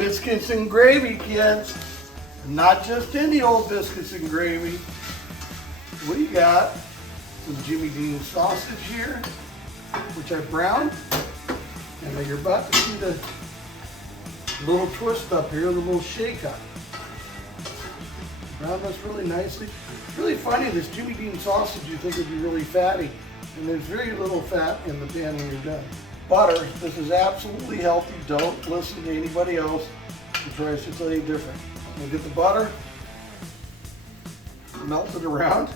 Biscuits and gravy, kids. Not just any old biscuits and gravy. We got some Jimmy Dean sausage here, which I browned. And you're about to see the little twist up here, the little shake up. Brown this really nicely. It's really funny, this Jimmy Dean sausage you think would be really fatty, and there's very little fat in the pan when you're done. Butter, this is absolutely healthy. Don't listen to anybody else who tries to tell you different. We'll get the butter, melt it around.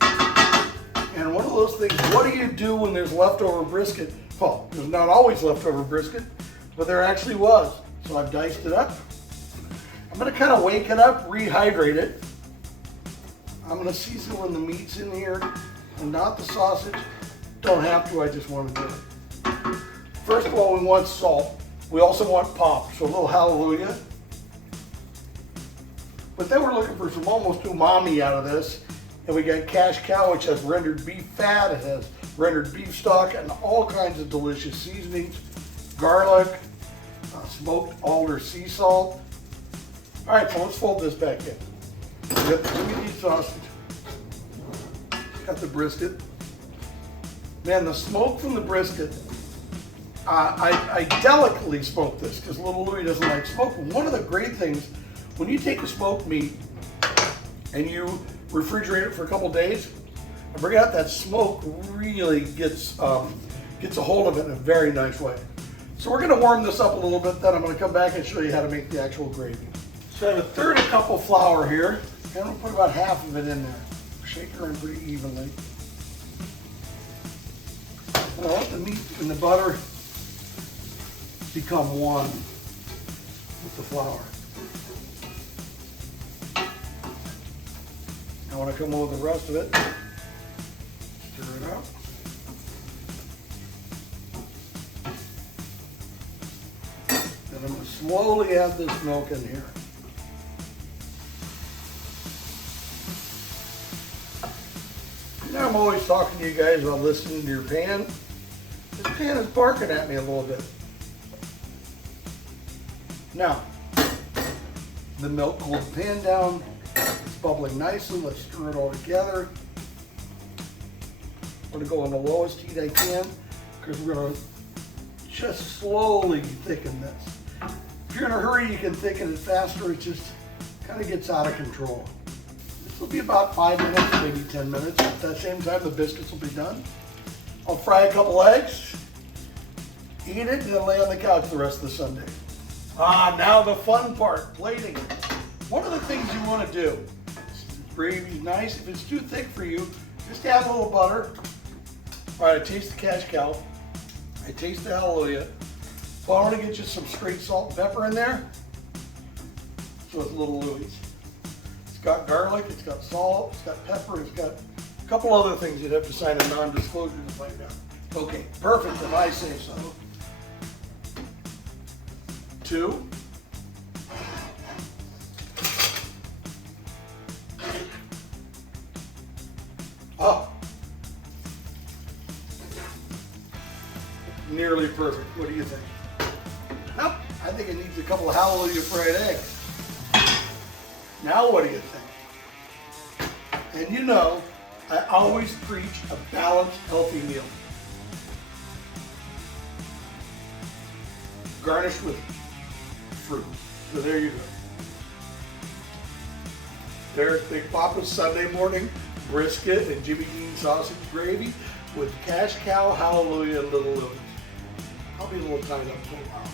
And one of those things, what do you do when there's leftover brisket? Well, there's not always leftover brisket, but there actually was. So I've diced it up. I'm gonna kind of wake it up, rehydrate it. I'm gonna season when the meat's in here and not the sausage. Don't have to, I just want to do it. First of all, we want salt. We also want pop, so a little hallelujah. But then we're looking for some almost umami out of this. And we got cash cow, which has rendered beef fat, it has rendered beef stock, and all kinds of delicious seasonings. Garlic, smoked alder sea salt. All right, so let's fold this back in. We got the Jimmy Dean sausage, got the brisket. Man, the smoke from the brisket, I delicately smoke this because little Louie doesn't like smoke. But one of the great things, when you take a smoked meat and you refrigerate it for a couple days and bring out, that smoke really gets a hold of it in a very nice way. So we're gonna warm this up a little bit, then I'm gonna come back and show you how to make the actual gravy. So I have a third a cup of flour here, and I'm gonna put about half of it in there. Shake her in pretty evenly. And I'll let the meat and the butter become one with the flour. I want to come over the rest of it, stir it up. Then I'm going to slowly add this milk in here. Now I'm always talking to you guys about listening to your pan. This pan is barking at me a little bit. Now, the milk cooled the pan down. Bubbling nicely. Let's stir it all together. I'm going to go on the lowest heat I can because we're going to just slowly thicken this. If you're in a hurry, you can thicken it faster. It just kind of gets out of control. This will be about 5 minutes, maybe 10 minutes. At that same time, the biscuits will be done. I'll fry a couple eggs, eat it, and then lay on the couch the rest of the Sunday. Now the fun part, plating. One of the things you want to do, gravy's nice. If it's too thick for you, just add a little butter. All right, I taste the cash cow. I taste the hallelujah. So I want to get you some straight salt and pepper in there. So it's little Louie's. It's got garlic, it's got salt, it's got pepper, it's got a couple other things you'd have to sign a non-disclosure to find out. Okay, perfect if I say so. 2. Oh, nearly perfect. What do you think? Nope, I think it needs a couple of hallelujah fried eggs. Now what do you think? And you know, I always preach a balanced, healthy meal. Garnished with fruit. So there you go. There's Big Poppa's Sunday morning brisket and Jimmy Dean sausage gravy with cash cow, hallelujah, and little Louie's. I'll be a little tied up for a while.